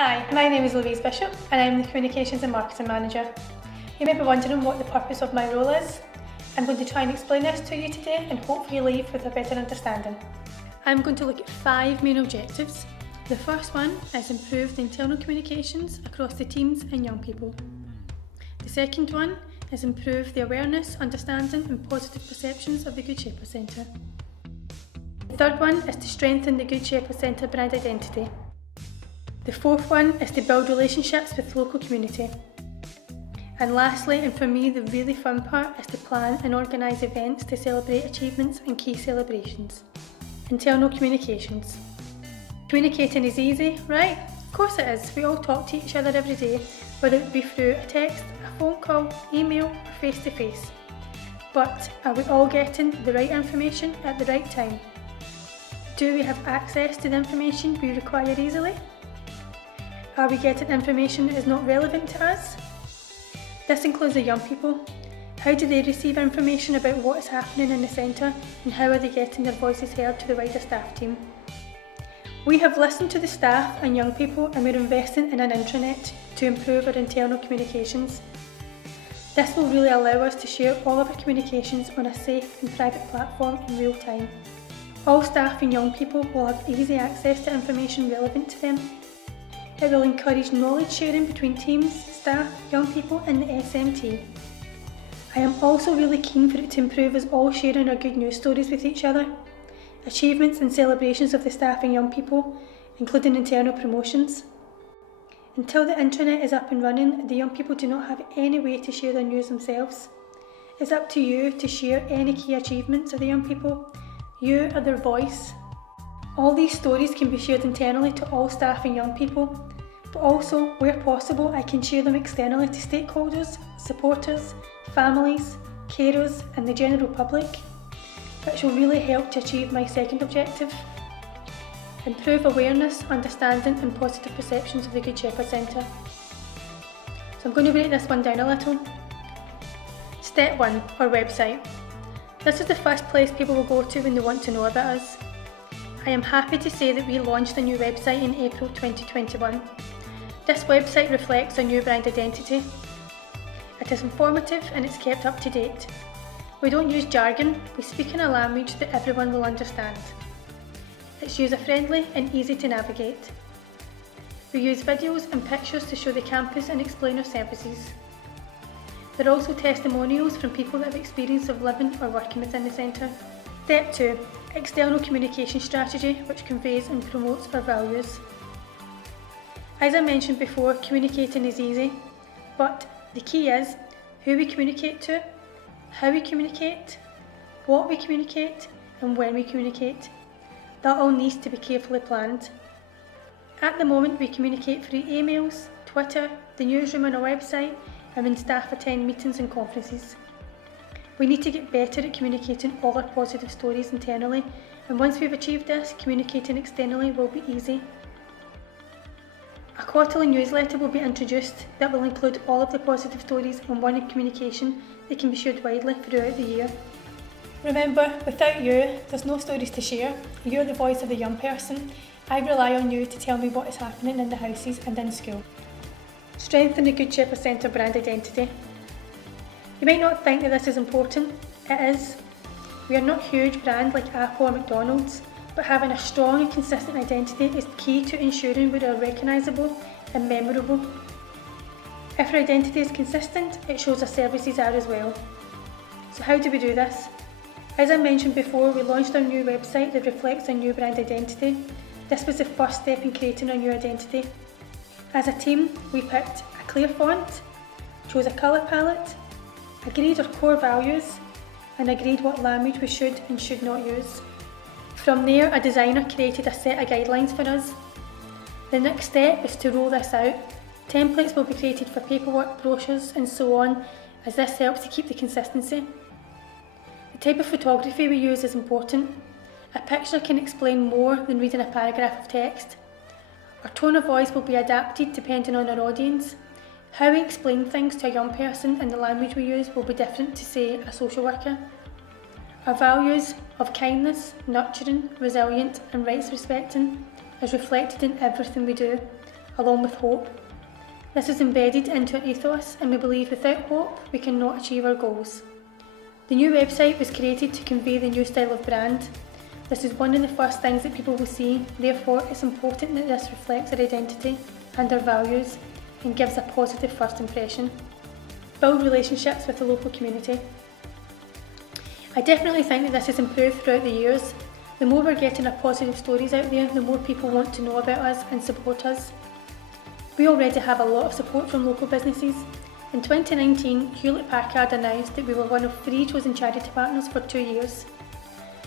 Hi, my name is Louise Bishop and I'm the Communications and Marketing Manager. You may be wondering what the purpose of my role is. I'm going to try and explain this to you today and hopefully leave with a better understanding. I'm going to look at 5 main objectives. The first one is improve the internal communications across the teams and young people. The second one is improve the awareness, understanding and positive perceptions of the Good Shepherd Centre. The third one is to strengthen the Good Shepherd Centre brand identity. The fourth one is to build relationships with the local community. And lastly, and for me the really fun part, is to plan and organise events to celebrate achievements and key celebrations. Internal communications. Communicating is easy, right? Of course it is. We all talk to each other every day, whether it be through a text, a phone call, email or face to face. But are we all getting the right information at the right time? Do we have access to the information we require easily? Are we getting information that is not relevant to us? This includes the young people. How do they receive information about what is happening in the centre and how are they getting their voices heard to the wider staff team? We have listened to the staff and young people and we're investing in an intranet to improve our internal communications. This will really allow us to share all of our communications on a safe and private platform in real time. All staff and young people will have easy access to information relevant to them. It will encourage knowledge sharing between teams, staff, young people and the SMT. I am also really keen for it to improve us all sharing our good news stories with each other, achievements and celebrations of the staff and young people, including internal promotions. Until the intranet is up and running, the young people do not have any way to share their news themselves. It's up to you to share any key achievements of the young people. You are their voice. All these stories can be shared internally to all staff and young people, but also, where possible, I can share them externally to stakeholders, supporters, families, carers and the general public, which will really help to achieve my second objective. Improve awareness, understanding and positive perceptions of the Good Shepherd Centre. So I'm going to break this one down a little. Step 1, our website. This is the first place people will go to when they want to know about us. I am happy to say that we launched a new website in April 2021. This website reflects our new brand identity. It is informative and it's kept up to date. We don't use jargon, we speak in a language that everyone will understand. It's user-friendly and easy to navigate. We use videos and pictures to show the campus and explain our services. There are also testimonials from people that have experience of living or working within the centre. Step 2. External communication strategy, which conveys and promotes our values. As I mentioned before, communicating is easy, but the key is who we communicate to, how we communicate, what we communicate and when we communicate. That all needs to be carefully planned. At the moment we communicate through emails, Twitter, the newsroom on our website and when staff attend meetings and conferences. We need to get better at communicating all our positive stories internally, and once we've achieved this, communicating externally will be easy. A quarterly newsletter will be introduced that will include all of the positive stories in one communication that can be shared widely throughout the year. Remember, without you, there's no stories to share. You're the voice of the young person. I rely on you to tell me what is happening in the houses and in school. Strengthen the Good Shepherd Centre brand identity. You might not think that this is important. It is. We are not a huge brand like Apple or McDonald's, but having a strong and consistent identity is key to ensuring we are recognisable and memorable. If our identity is consistent, it shows our services are as well. So how do we do this? As I mentioned before, we launched our new website that reflects our new brand identity. This was the first step in creating our new identity. As a team, we picked a clear font, chose a colour palette, agreed our core values and agreed what language we should and should not use. From there, a designer created a set of guidelines for us. The next step is to roll this out. Templates will be created for paperwork, brochures and so on, as this helps to keep the consistency. The type of photography we use is important. A picture can explain more than reading a paragraph of text. Our tone of voice will be adapted depending on our audience. How we explain things to a young person and the language we use will be different to, say, a social worker. Our values of kindness, nurturing, resilient and rights respecting is reflected in everything we do. along with hope. This is embedded into our ethos, and we believe without hope we cannot achieve our goals. The new website was created to convey the new style of brand. This is one of the first things that people will see, therefore it's important that this reflects our identity and our values and gives a positive first impression. Build relationships with the local community. I definitely think that this has improved throughout the years. The more we're getting our positive stories out there, the more people want to know about us and support us. We already have a lot of support from local businesses. In 2019, Hewlett Packard announced that we were one of 3 chosen charity partners for 2 years.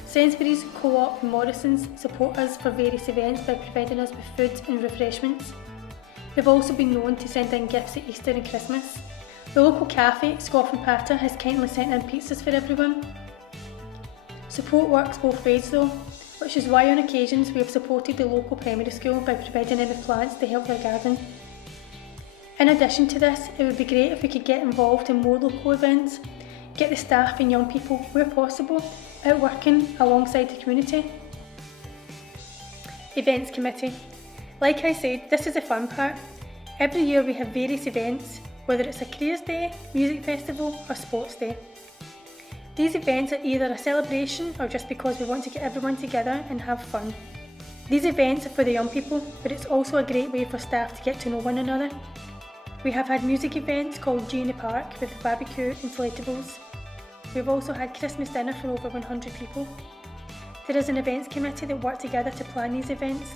Sainsbury's, Co-op and Morrison's support us for various events by providing us with food and refreshments. They've also been known to send in gifts at Easter and Christmas. The local cafe, Scoff and Patter, has kindly sent in pizzas for everyone. Support works both ways though, which is why on occasions we have supported the local primary school by providing them with plants to help their garden. In addition to this, it would be great if we could get involved in more local events, get the staff and young people, where possible, out working alongside the community. Events Committee. Like I said, this is the fun part. Every year we have various events, whether it's a careers day, music festival or sports day. These events are either a celebration or just because we want to get everyone together and have fun. These events are for the young people, but it's also a great way for staff to get to know one another. We have had music events called G in the Park with barbecue inflatables. We've also had Christmas dinner for over 100 people. There is an events committee that work together to plan these events,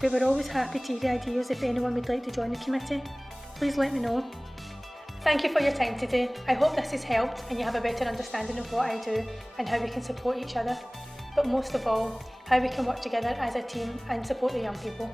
but we're always happy to hear ideas if anyone would like to join the committee. Please let me know. Thank you for your time today. I hope this has helped and you have a better understanding of what I do and how we can support each other, but most of all, how we can work together as a team and support the young people.